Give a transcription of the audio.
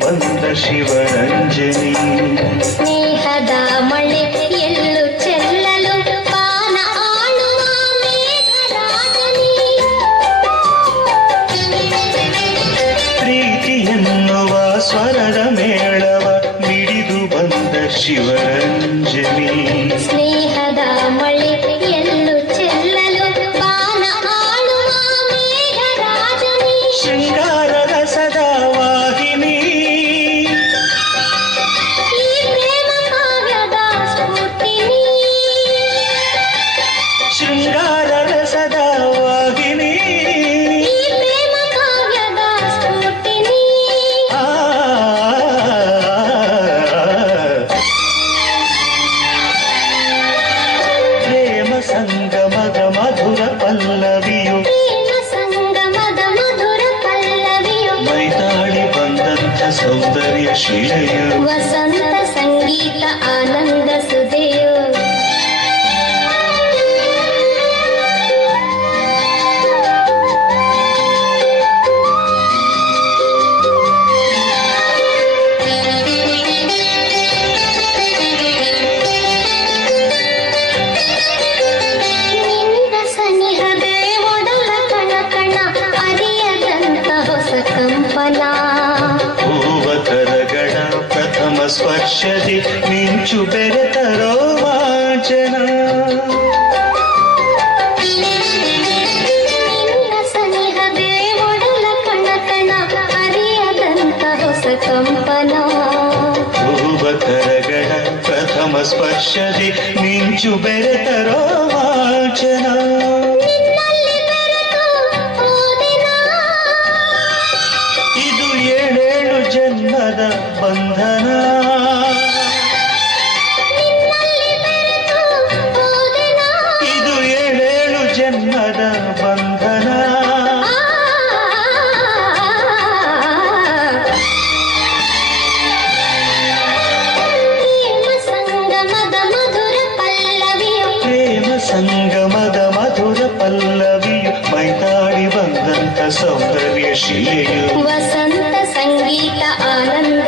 ಬಂದ ಶಿವರಂಜನಿ ಸ್ನೇಹದ ಮಳೆ ಎಲ್ಲು ಚೆಲ್ಲಲು ಪಾನ ಆಳುವ ಪ್ರೀತಿ ಎನ್ನುವ ಸ್ವರದ ಮೇಳವ ಮಿಡಿದು ಬಂದ ಶಿವರಂಜನಿ Shiva. ಭಾಷದಿ ಮಿಂಚು ಬೆರೆತರೋ ವಾಚನ ಕಂಪನೂವಕರಗಣ ಪ್ರಥಮ ಸ್ಪರ್ಶದಿ ಮಿಂಚು ಬೆರೆತರೋ ವಾಚನ ಇದು ಏಳೇಳು ಜನ್ಮದ ಬಂಧನ ಪಲ್ಲವಿಯು ಮೈತಾಡಿ ಬಂದಂತ ಸೌಂದರ್ಯ ಶಿಲೆಯು ವಸಂತ ಸಂಗೀತ ಆನಂದ